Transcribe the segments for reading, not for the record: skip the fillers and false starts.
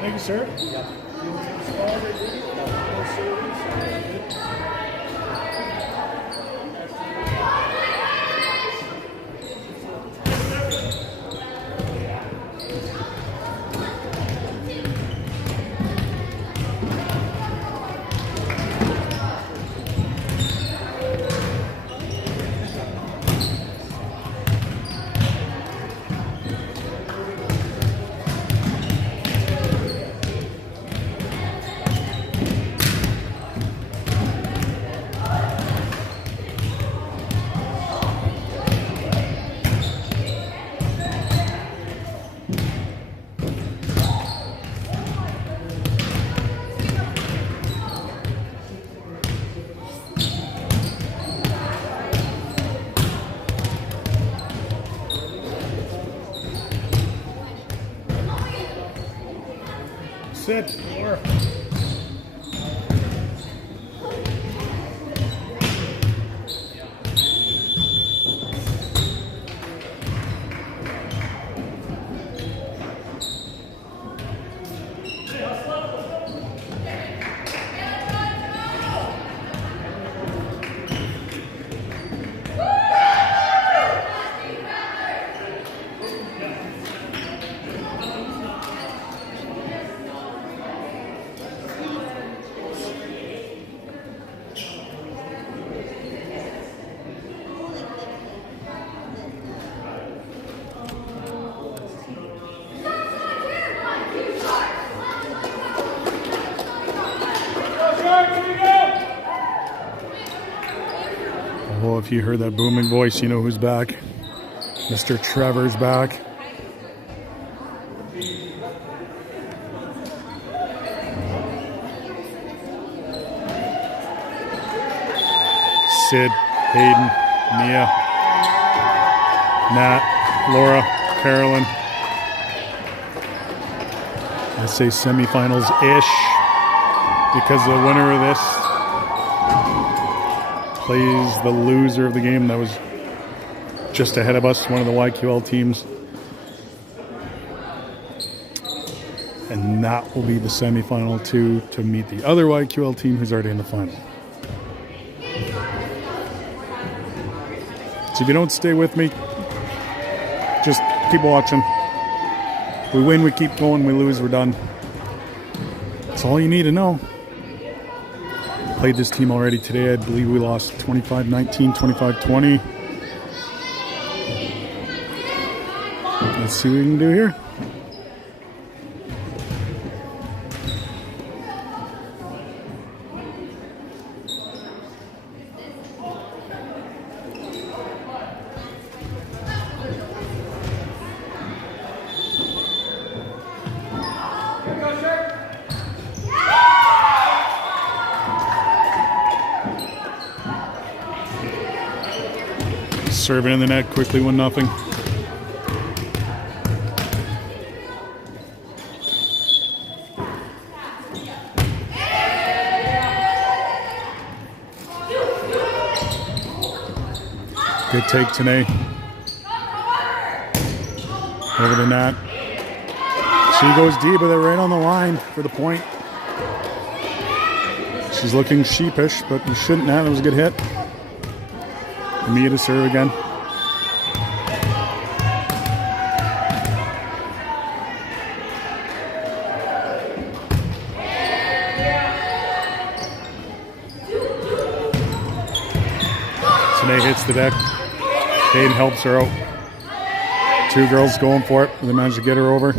Thank you, sir. Sit. Laura. Oh, if you heard that booming voice, you know who's back. Mr. Trevor's back. Sid, Hayden, Mia, Nat, Laura, Carolyn. I say semifinals-ish because the winner of this plays the loser of the game that was just ahead of us, one of the YQL teams. And that will be the semifinal to meet the other YQL team who's already in the final. So if you don't stay with me, just keep watching. We win, we keep going. We lose, we're done. That's all you need to know. Played this team already today. I believe we lost 25-19, 25-20. Let's see what we can do here. serving in the net quickly, 1-0. Good take, Tourney. Over the net. She goes deep with it right on the line for the point. She's looking sheepish, but you shouldn't have. It was a good hit. Mia to serve again. Tourney hits the deck. Hayden helps her out. Two girls going for it. They managed to get her over.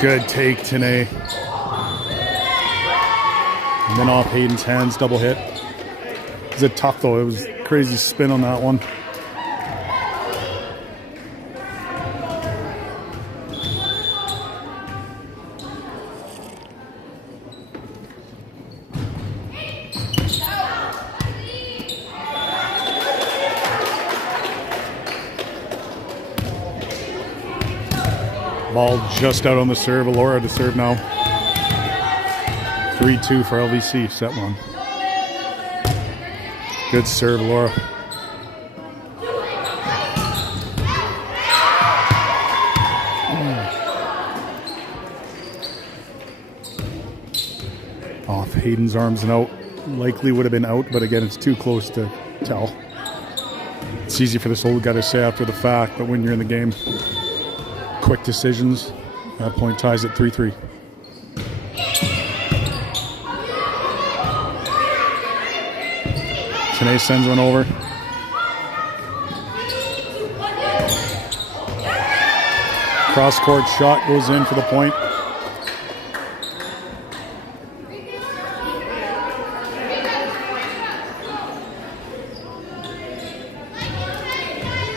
Good take, Tourney. And then off Hayden's hands, double hit. It was a tough though. It was crazy spin on that one. Ball just out on the serve. Laura to serve now. 3-2 for LVC, set one. Good serve, Laura. Off Hayden's arms and out. Likely would have been out, but again, it's too close to tell. It's easy for this old guy to say after the fact, but when you're in the game, quick decisions. That point ties at 3-3. Tourney sends one over. Cross court shot goes in for the point.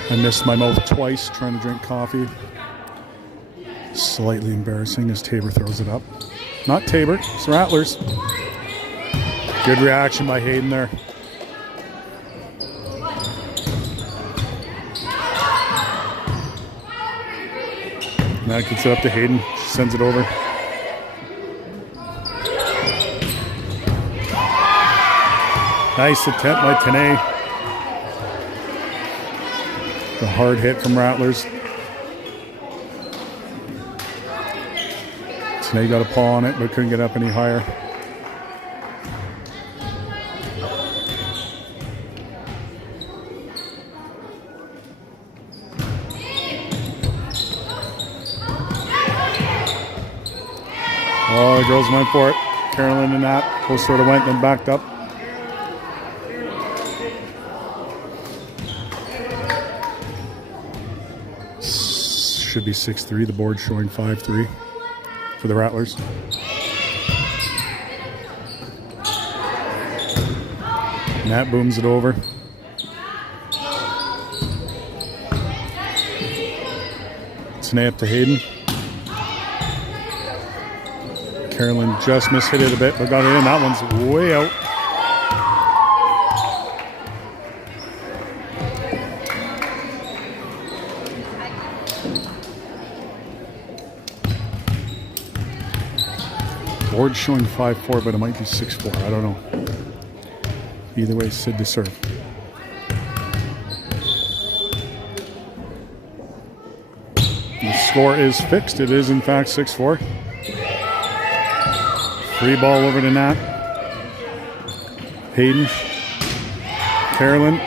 I missed my mouth twice trying to drink coffee. Slightly embarrassing as Tabor throws it up. Not Tabor, it's Rattlers. Good reaction by Hayden there. Now gets it up to Hayden. She sends it over. Nice attempt by Tourney. The hard hit from Rattlers. Tourney got a paw on it, but couldn't get up any higher. Oh, the girls went for it. Carolyn and Nat both sort of went and backed up. Should be 6-3. The board showing 5-3 for the Rattlers. Nat booms it over. Tourney up to Hayden. Carolyn just mishit it a bit, but got it in. That one's way out. Board showing 5-4, but it might be 6-4. I don't know. Either way, Sid to serve. The score is fixed. It is, in fact, 6-4. Free ball over to Nat. Hayden. Carolyn.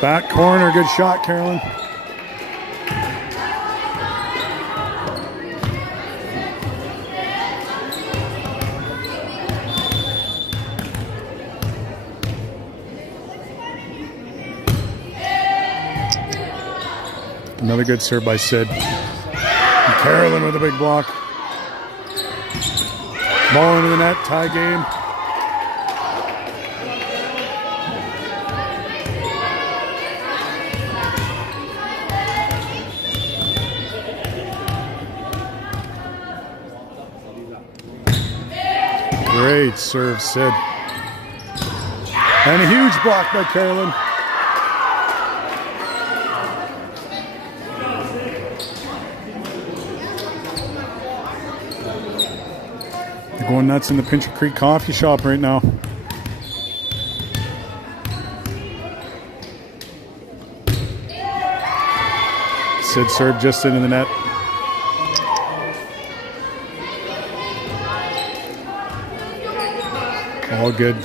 Back corner. Good shot, Carolyn. Another good serve by Sid. And Carolyn with a big block. Ball into the net, tie game. Great serve, Sid. And a huge block by Carolyn. They're going nuts in the Pincher Creek Coffee Shop right now. Sid served just into the net. All good.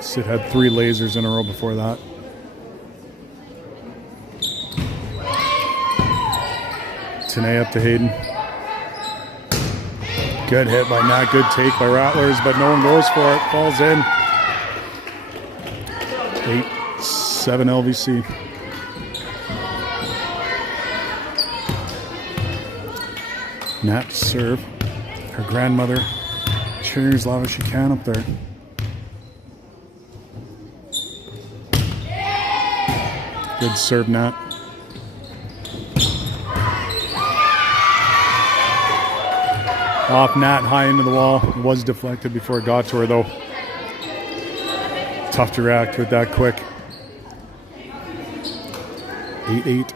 Sid had 3 lasers in a row before that. Tourney up to Hayden. Good hit by Nat. Good take by Rattlers, but no one goes for it. Falls in. 8-7 LVC. Nat to serve. Her grandmother cheering as loud as she can up there. Good serve, Nat. Off Nat, high into the wall. It was deflected before it got to her, though. Tough to react with that quick. 8-8.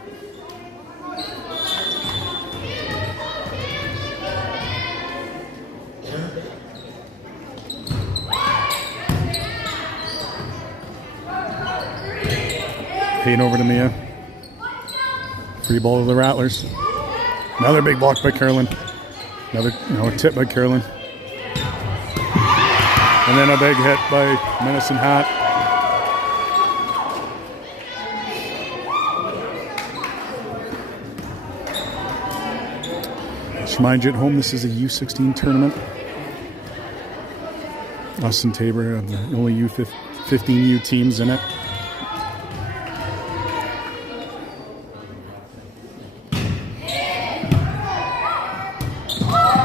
Hayden over to Mia. Free ball to the Rattlers. Another big block by Carolyn. Now a tip by Carolyn. And then a big hit by Medicine Hat. Just remind you at home, this is a U16 tournament. Us and Tabor have the only U15U teams in it.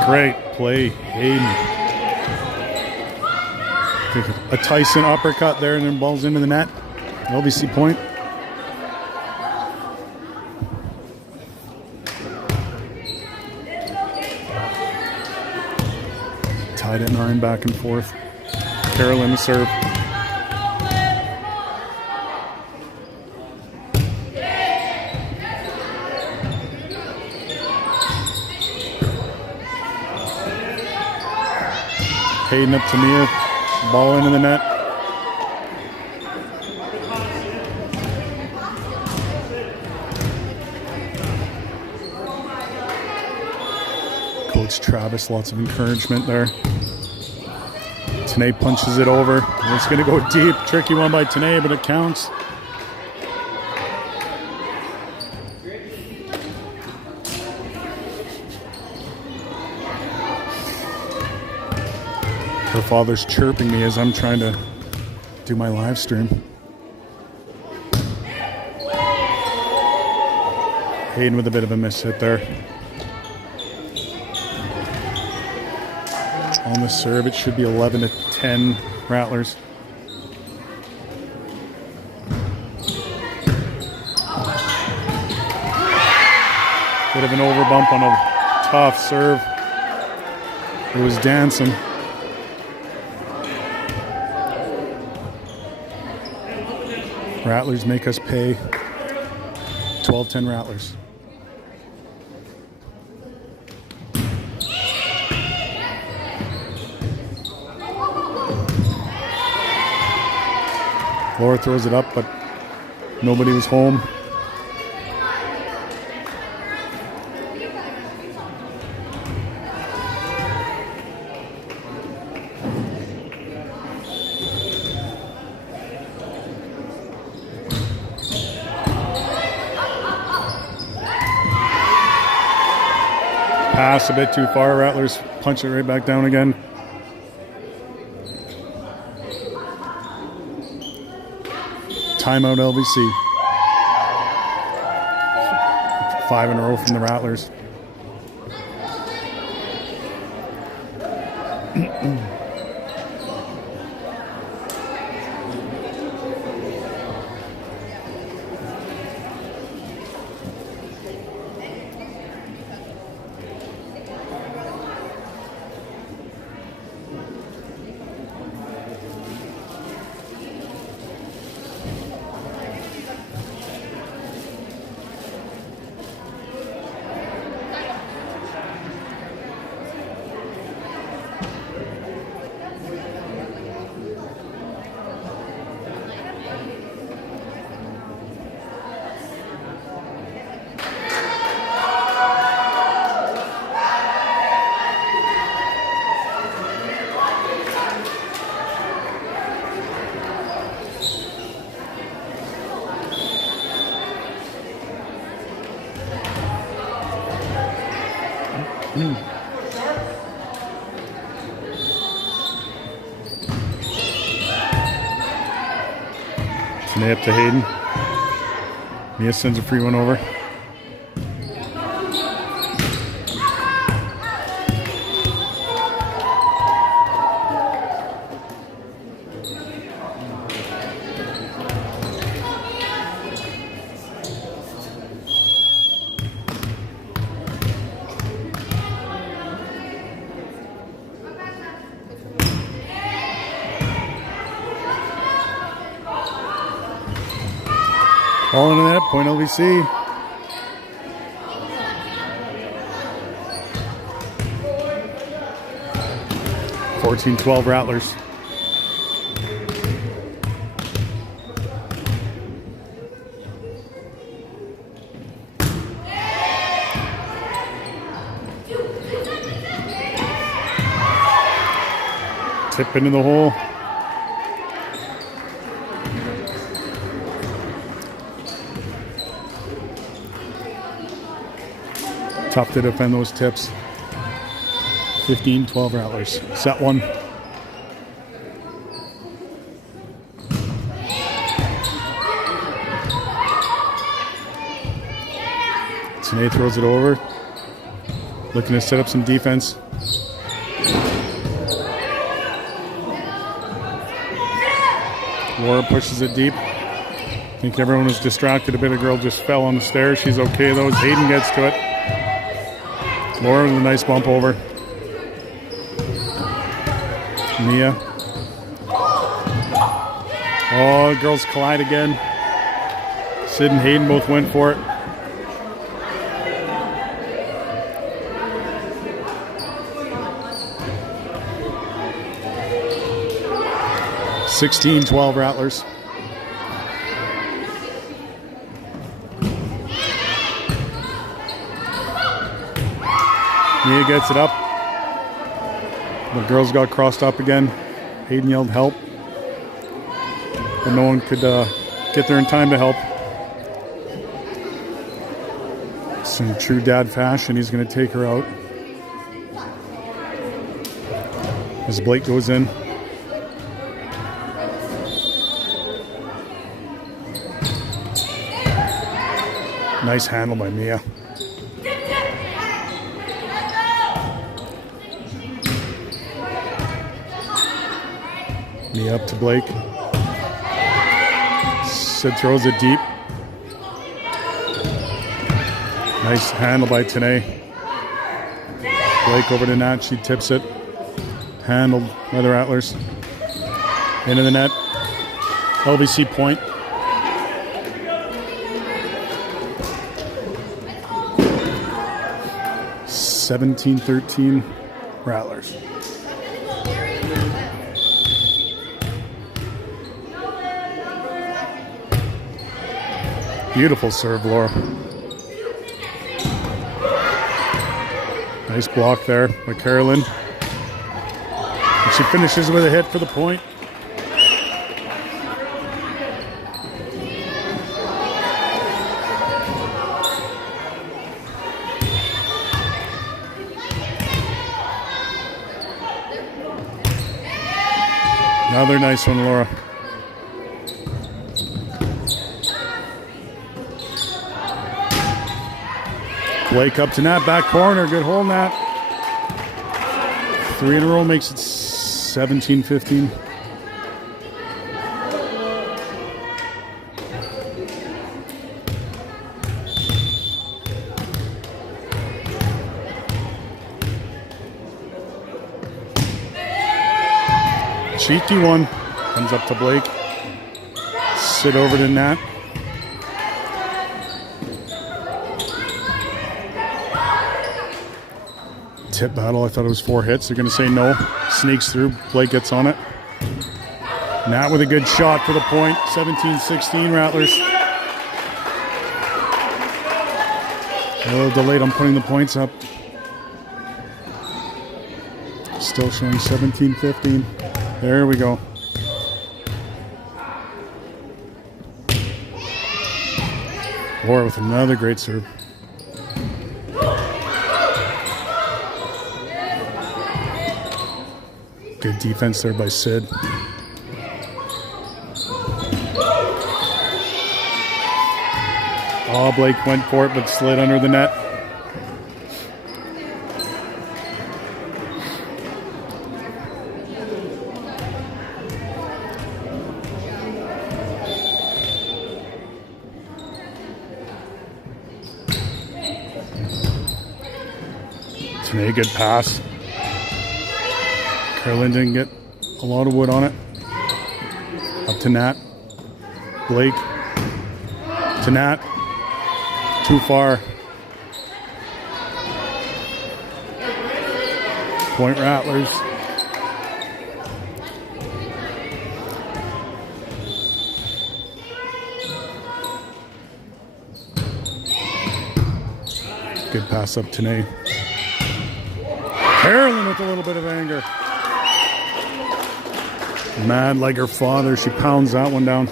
Great play, Hayden. A Tyson uppercut there and then balls into the net. LVC point. Tied at 9 back and forth. Carolyn to serve. Hayden up to Mia. Ball into the net. Coach Travis, lots of encouragement there. Tourney punches it over. It's going to go deep. Tricky one by Tourney, but it counts. Her father's chirping me as I'm trying to do my live stream. Hayden with a bit of a miss hit there. On the serve, it should be 11-10 Rattlers. Bit of an overbump on a tough serve. It was dancing. Rattlers make us pay. 12-10 Rattlers. Laura throws it up, but nobody was home. Pass a bit too far. Rattlers punch it right back down again. Timeout LVC. 5 in a row from the Rattlers. Tourney up to Hayden. Mia sends a free one over. Ball into that, point LBC. (14-12) Rattlers. Tip into the hole. Tough to defend those tips. 15-12 Rattlers. Set one. Tourney throws it over. Looking to set up some defense. Laura pushes it deep. I think everyone was distracted. A bit of girl just fell on the stairs. She's okay though. Hayden gets to it. Laura with a nice bump over. Mia. Oh, girls collide again. Sid and Hayden both went for it. (16-12) Rattlers. Mia gets it up. The girls got crossed up again. Hayden yelled help. But no one could get there in time to help. So in true dad fashion, he's going to take her out. As Blake goes in. Nice handle by Mia. Mia up to Blake. Sid throws it deep. Nice handle by Tourney. Blake over to Nat. She tips it. Handled by the Rattlers. Into the net. LVC point. (17-13) Rattlers. Beautiful serve, Laura. Nice block there by Carolyn. And she finishes with a hit for the point. Another nice one, Laura. Blake up to Nat, back corner, good hole, Nat. 3 in a row makes it 17-15. Cheeky one. Comes up to Blake. Sit over to Nat. Tip battle. I thought it was 4 hits. They're going to say no. Sneaks through. Blake gets on it. Nat with a good shot for the point. 17-16 Rattlers. A little delayed on putting the points up. Still showing 17-15. There we go. Laura with another great serve. Good defense there by Sid. Oh, Blake went for it, but slid under the net. Tourney, good pass. Carolyn didn't get a lot of wood on it. Up to Nat. Blake. To Nat. Too far. Point Rattlers. Good pass up Tourney. Carolyn with a little bit of anger. Mad like her father, she pounds that one down.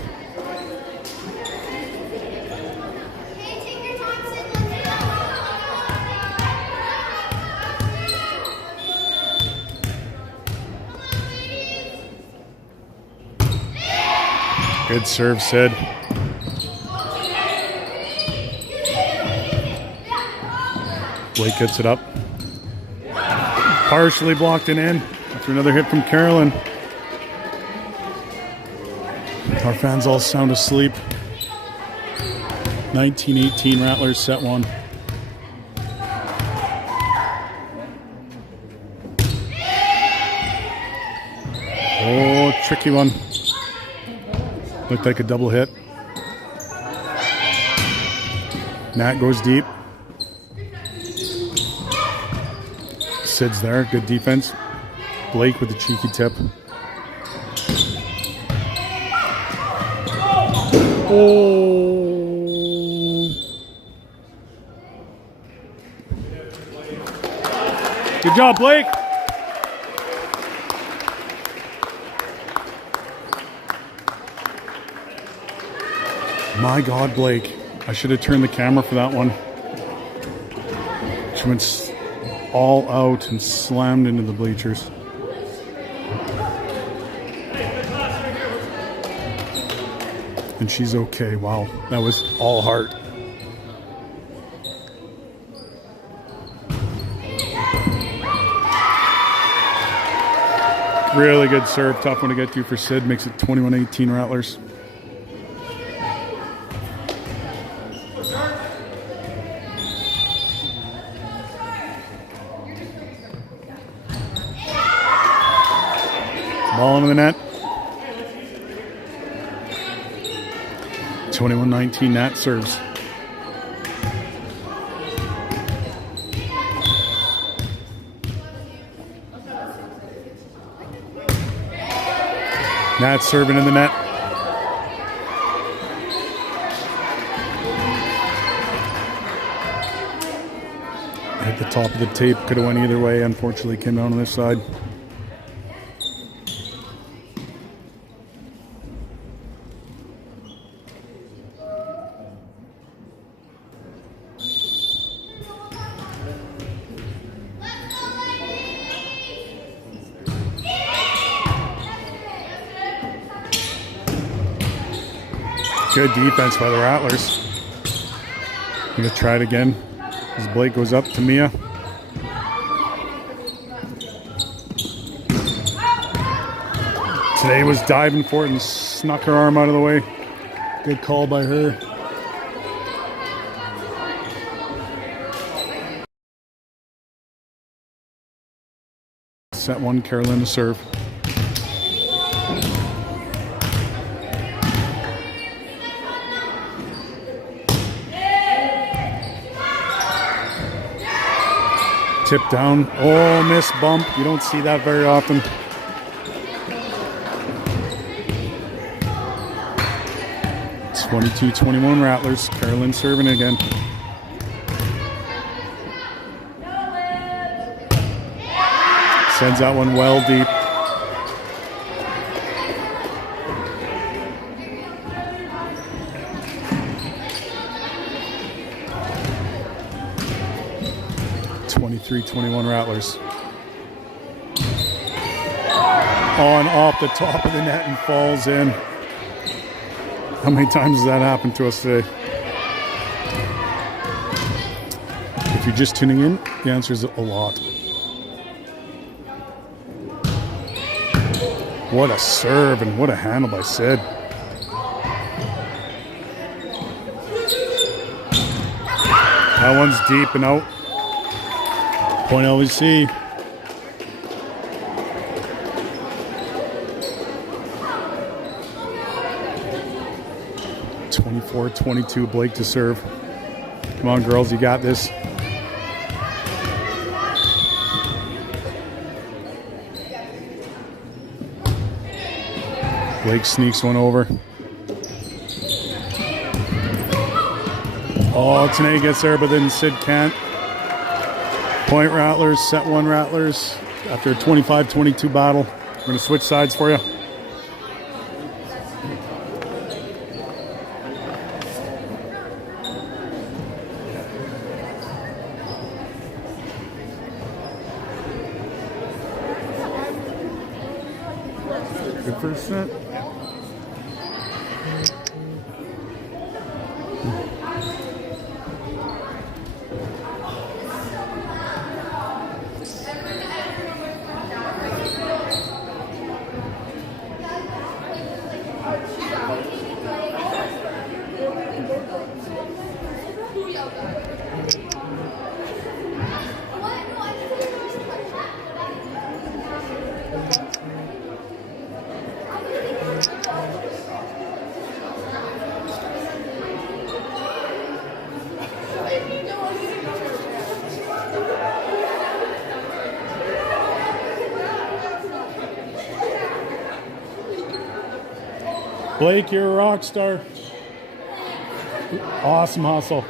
Good serve, Sid. Blake gets it up. Partially blocked and in. After another hit from Carolyn. Our fans all sound asleep. 19-18 Rattlers, set one. Oh, tricky one. Looked like a double hit. Nat goes deep. Sid's there, good defense. Blake with the cheeky tip. Oh! Good job, Blake. My God, Blake. I should have turned the camera for that one. She went all out and slammed into the bleachers. And she's okay. Wow, that was all heart. Really good serve. Tough one to get to for Sid. Makes it 21-18 Rattlers. Ball into the net. 21-19 Nat serves. Nat serving in the net. Hit the top of the tape. Could have went either way. Unfortunately came down on this side. Good defense by the Rattlers. Gonna try it again as Blake goes up to Mia. Today was diving for it and snuck her arm out of the way. Good call by her. Set one, Carolyn to serve. Tip down. Oh, miss bump. You don't see that very often. It's 22-21 Rattlers. Carolyn serving again. Sends that one well deep. on off the top of the net and falls in. How many times has that happened to us today? If you're just tuning in, the answer is a lot. What a serve and what a handle by Sid. That one's deep and out. Point LVC. .24-22, Blake to serve. Come on, girls, you got this. Blake sneaks one over. Oh, Tourney gets there, but then Sid can't. Point Rattlers, set one Rattlers. After a 25-22 battle. We're going to switch sides for you. Good first set. Blake, you're a rock star. Awesome hustle.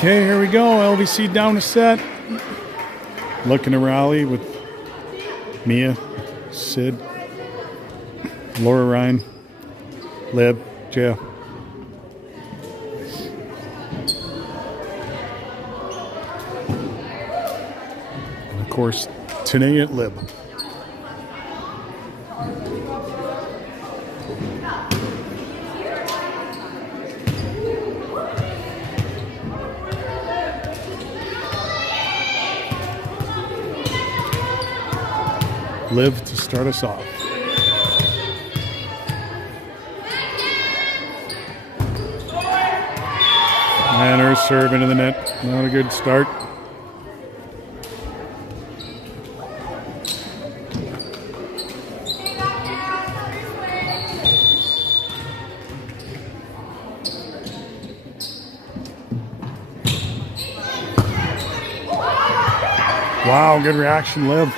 Okay, here we go. LVC down a set. Looking to rally with Mia, Sid, Laura Ryan, Lib, Jaya. course, Tourney at Lib. Liv to start us off. And her serve into the net. Not a good start. Wow, good reaction, Liv.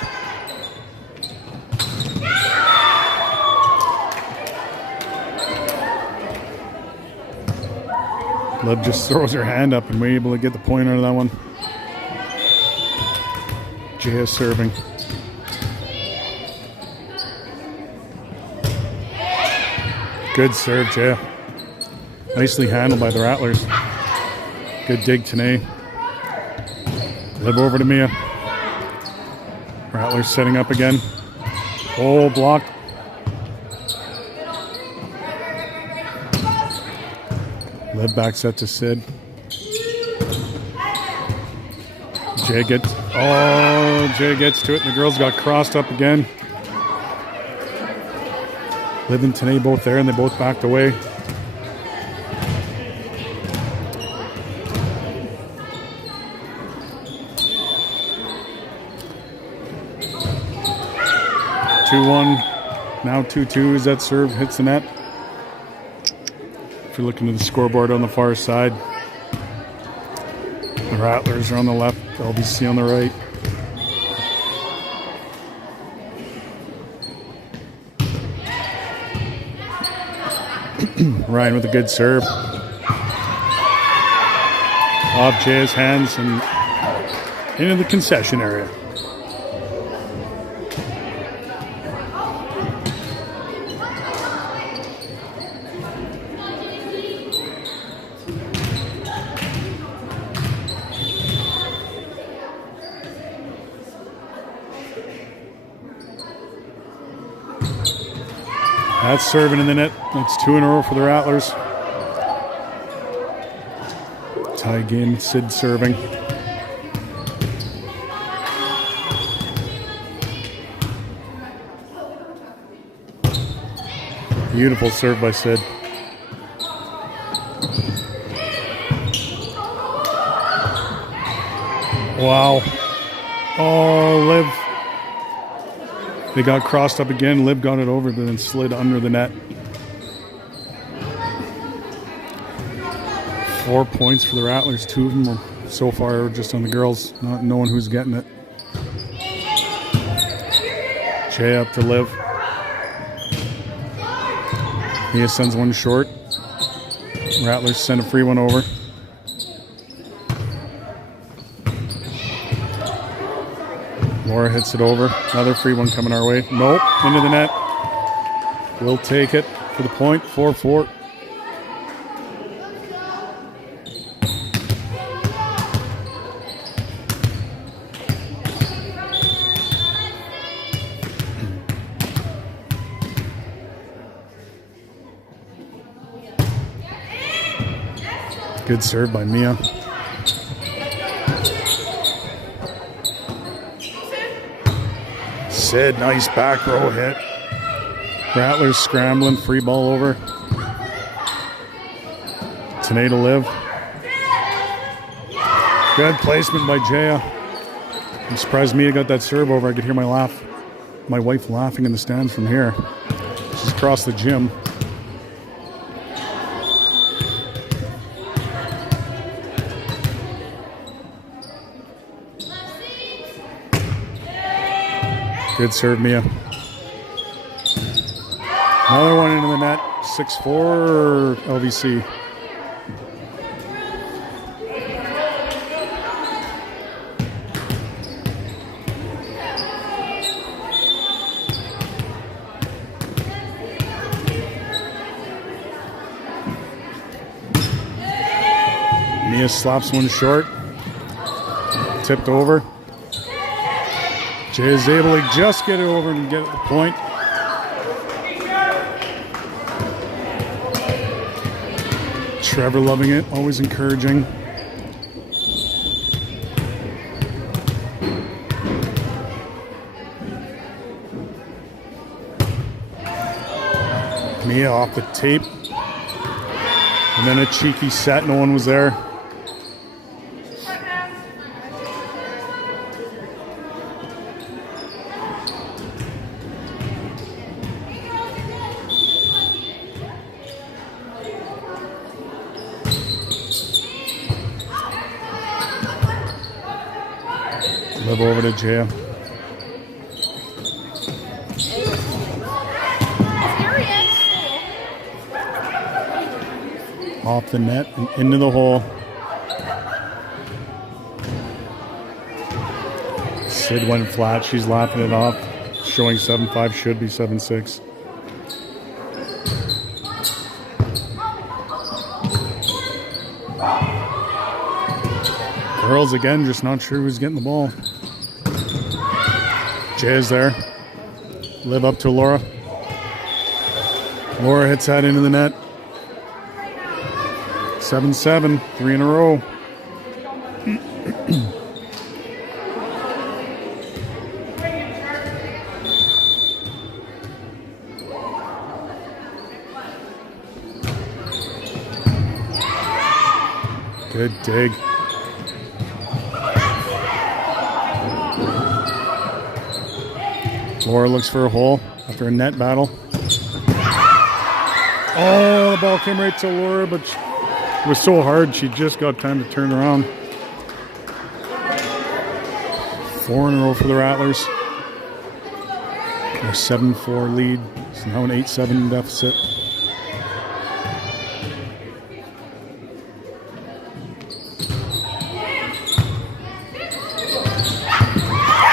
Liv just throws her hand up and we're able to get the point out of that one. Jaya serving. Good serve, Jaya. Nicely handled by the Rattlers. Good dig, Tourney. Liv over to Mia. Rattlers setting up again. Oh, blocked. Liv back set to Sid. Jay gets to it, and the girls got crossed up again. Liv and Tourney both there, and they both backed away. Now 2-2 as that serve hits the net. If you're looking at the scoreboard on the far side, the Rattlers are on the left, LBC on the right. Ryan with a good serve. Off Jay's hands and into the concession area. That's serving in the net. That's 2 in a row for the Rattlers. Tie game, Sid serving. Beautiful serve by Sid. Wow. Oh, Liv. They got crossed up again. Liv got it over, but then slid under the net. 4 points for the Rattlers. 2 of them were so far just on the girls, not knowing who's getting it. Jay up to Liv. Mia sends one short. Rattlers send a free one over. Laura hits it over. Another free one coming our way. Nope. Into the net. We'll take it for the point. 4-4. Good serve by Mia. Sid, nice back row hit. Rattlers scrambling, free ball over. Tourney to Liv. Good placement by Jaya. I'm surprised Mia got that serve over. I could hear my wife laughing in the stands from here. She's across the gym. Good serve, Mia. Another one into the net. 6-4 LVC. Mia slaps one short. Tipped over. Jay is able to just get it over and get the point. Trevor loving it, always encouraging. Mia off the tape. And then a cheeky set, no one was there. Live over to Jaya. Off the net and into the hole. Sid went flat. She's lapping it off. Showing 7-5, should be 7-6. Girls again, just not sure who's getting the ball. Jay's there. Live up to Laura. Laura hits that into the net. 7-7, 3 in a row. Good dig. Laura looks for a hole after a net battle. Oh, the ball came right to Laura, but it was so hard, she just got time to turn around. 4 in a row for the Rattlers. A 7-4 lead. It's now an 8-7 deficit.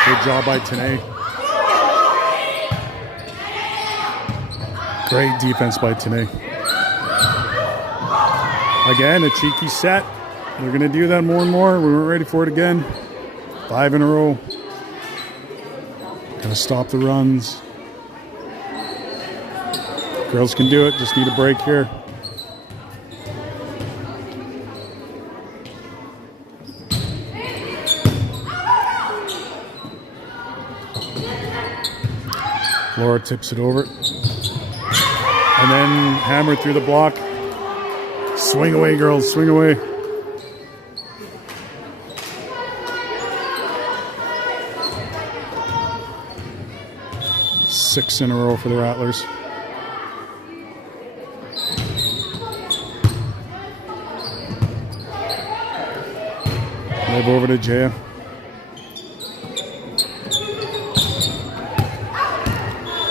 Good job by Tourney. Great defense by Tourney. Again, a cheeky set. They're going to do that more and more. We weren't ready for it again. 5 in a row. Got to stop the runs. Girls can do it. Just need a break here. Laura tips it over. And then hammered through the block. Swing away, girls. Swing away. Six in a row for the Rattlers. Live over to Jaya.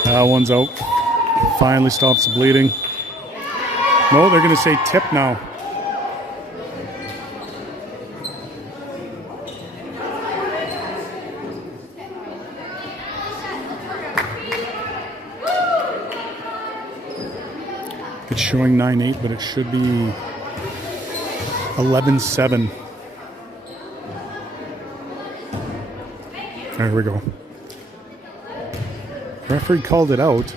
That one's out. Finally stops the bleeding. No, they're going to say tip now. It's showing 9-8, but it should be 11-7. There we go. Referee called it out.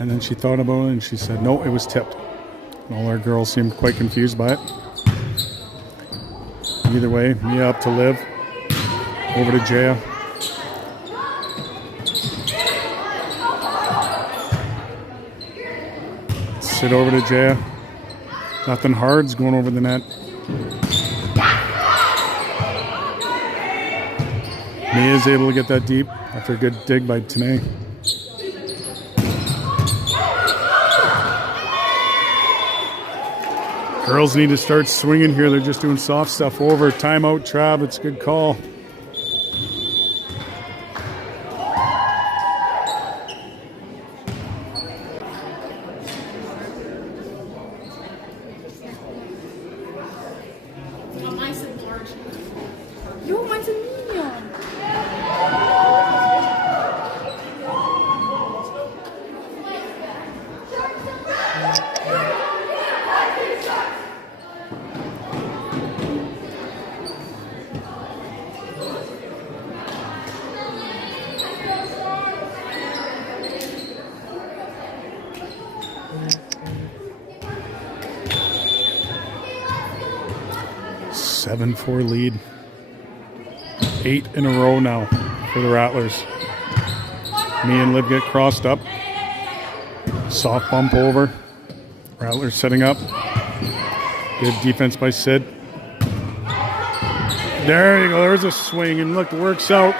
And then she thought about it and she said, no, it was tipped. All our girls seemed quite confused by it. Either way, Mia up to Liv. Over to Jaya. Sit over to Jaya. Nothing hard's going over the net. Mia's able to get that deep after a good dig by Tourney. Girls need to start swinging here. They're just doing soft stuff over. Timeout, Trav. It's a good call. (7-4) lead. 8 in a row now for the Rattlers. Me and Liv get crossed up. Soft bump over. Rattlers setting up. Good defense by Sid. There you go. There's a swing. And look, it works out.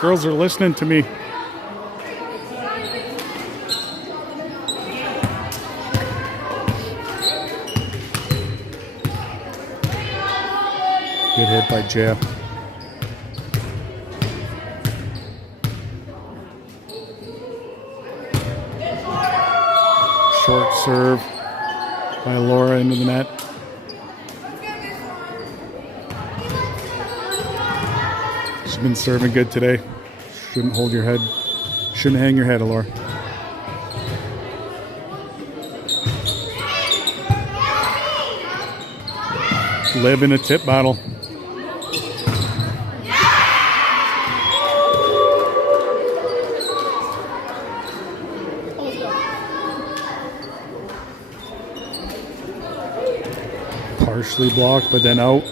Girls are listening to me. Good hit by Jeff. Short serve by Laura into the net. She's been serving good today. Shouldn't hold your head. Shouldn't hang your head, Laura. Live in a tip battle. Partially blocked, but then out.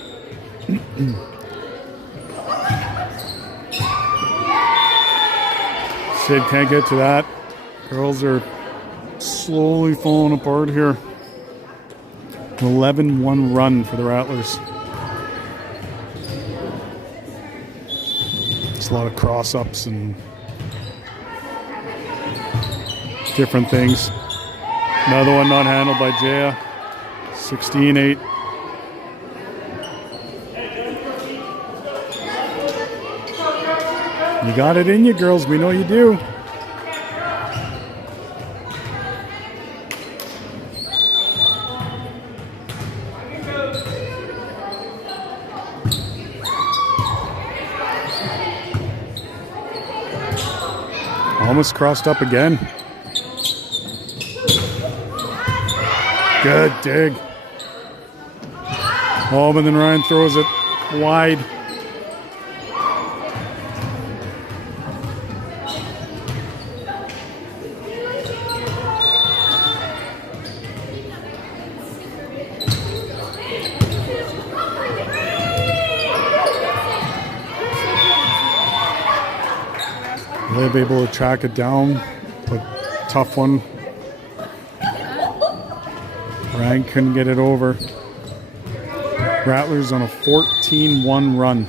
Sid can't get to that. Girls are slowly falling apart here. 11-1 run for the Rattlers. It's a lot of cross-ups and different things. Another one not handled by Jaya. 16-8. You got it in you, girls. We know you do. Almost crossed up again. Good dig. Oh, but then Ryan throws it wide. Liv able to track it down, but tough one. Ryan couldn't get it over. Rattlers on a 14-1 run.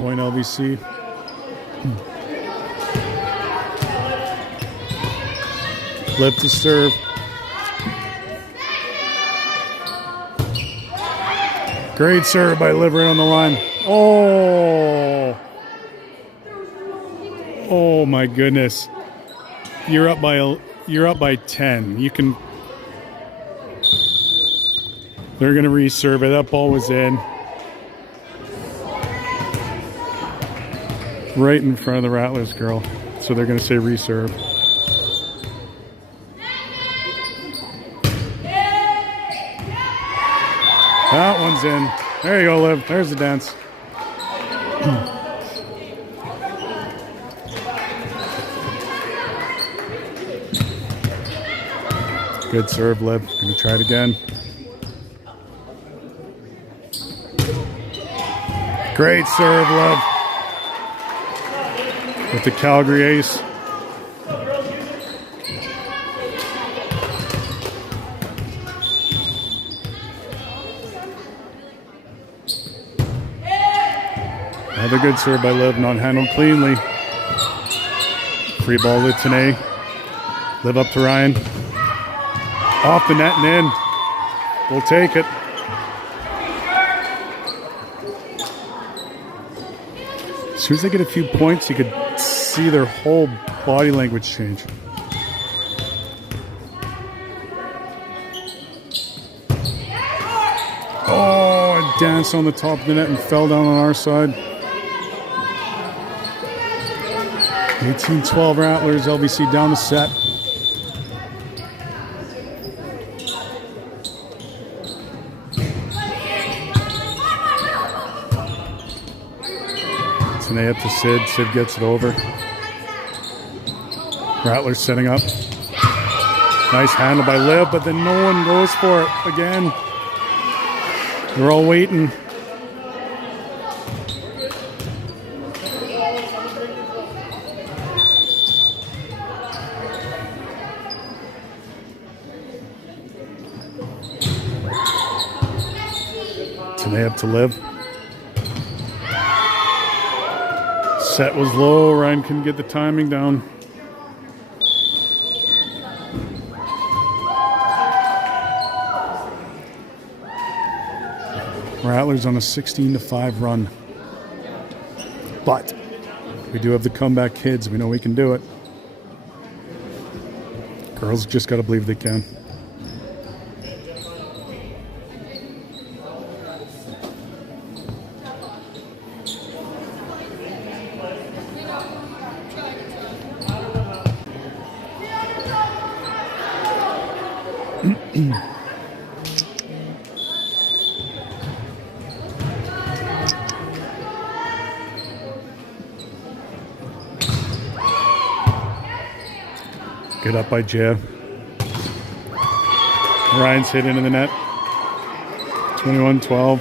Point LBC. Flip to serve. Great serve by Liver on the line. Oh. Oh my goodness. You're up by 10. You can. They're going to reserve it. That ball was in. Right in front of the Rattlers girl. So they're going to say reserve. That one's in. There you go, Liv. There's the dance. Good serve, Liv. Gonna try it again. Great serve, Liv. With the Calgary ace. Another good serve by Liv, not handled cleanly. Free ball to Tourney. Liv up to Ryan. Off the net and in. We'll take it. As soon as they get a few points, you could see their whole body language change. Oh, it danced on the top of the net and fell down on our side. 18-12 Rattlers, LBC down the set. Tourney up to Sid. Sid gets it over. Rattlers setting up. Nice handle by Liv, but then no one goes for it again. They're all waiting. Tourney up to Liv. Set was low. Ryan couldn't get the timing down. Rattlers on a 16-5 run. But we do have the comeback kids. We know we can do it. Girls just got to believe they can. Good up by Jay. Ryan's hit into the net. 21-12.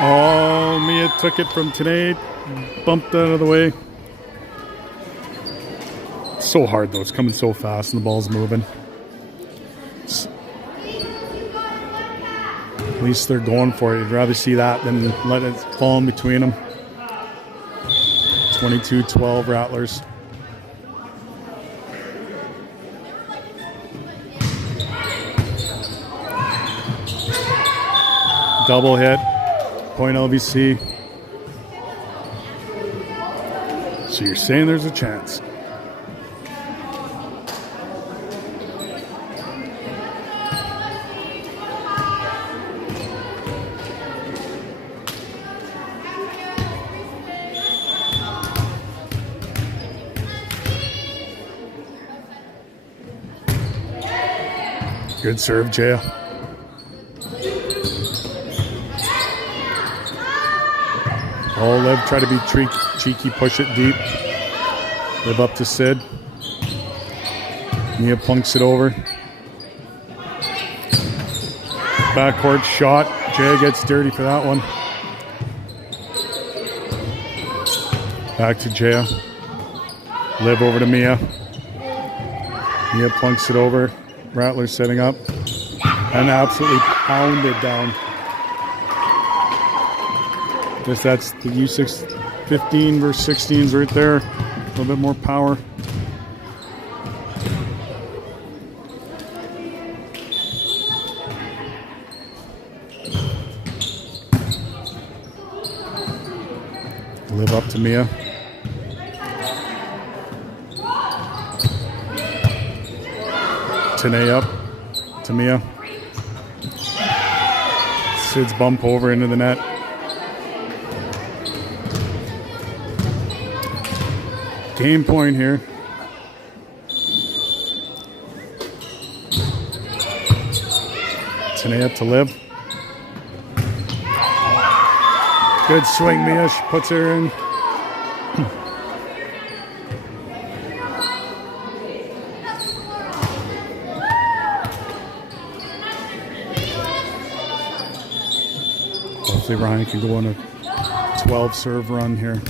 Oh, Mia took it from Tourney. Bumped out of the way. So hard though, it's coming so fast and the ball's moving. At least they're going for it. You'd rather see that than let it fall in between them. 22-12 Rattlers. Double hit, point LBC. So you're saying there's a chance. Good serve, Jaya. Oh, Liv try to be cheeky, push it deep. Liv up to Sid. Mia plunks it over. Backcourt shot. Jaya gets dirty for that one. Back to Jaya. Liv over to Mia. Mia plunks it over. Rattlers setting up and absolutely pounded down. Guess that's the U6 15 versus 16s right there. A little bit more power. Live up to Mia. Tourney up to Mia. Sid's bump over into the net. Game point here. Tourney up to Liv. Good swing, Mia. She puts her in. Hopefully Ryan can go on a 12 serve run here.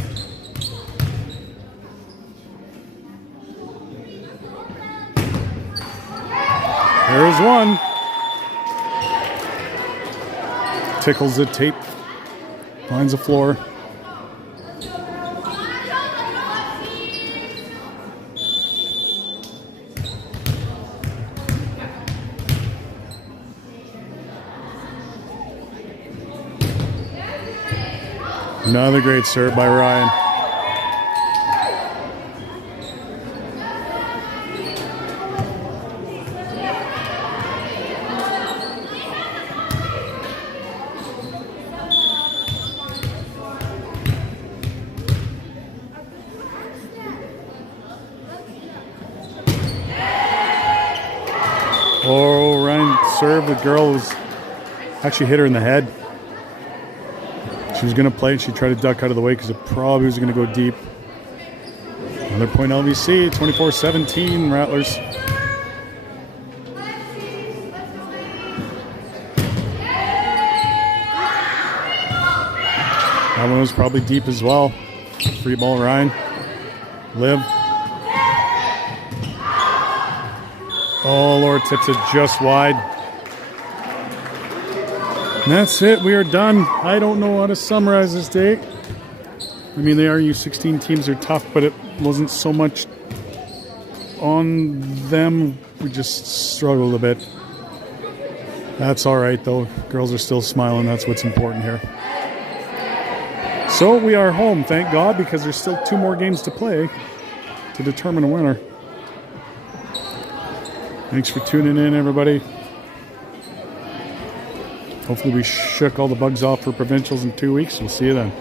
There's one. Tickles the tape. Finds the floor. Another great serve by Ryan. Oh, Ryan served. The girl was actually hit her in the head. She was going to play and she tried to duck out of the way because it probably was going to go deep. Another point LVC, 24-17 Rattlers. That one was probably deep as well. Free ball, Ryan. Liv. Oh, Laura tips it just wide. And that's it. We are done. I don't know how to summarize this day. I mean, the RU16 teams are tough, but it wasn't so much on them. We just struggled a bit. That's all right, though. Girls are still smiling. That's what's important here. So we are home, thank God, because there's still 2 more games to play to determine a winner. Thanks for tuning in, everybody. Hopefully we shook all the bugs off for provincials in 2 weeks. We'll see you then.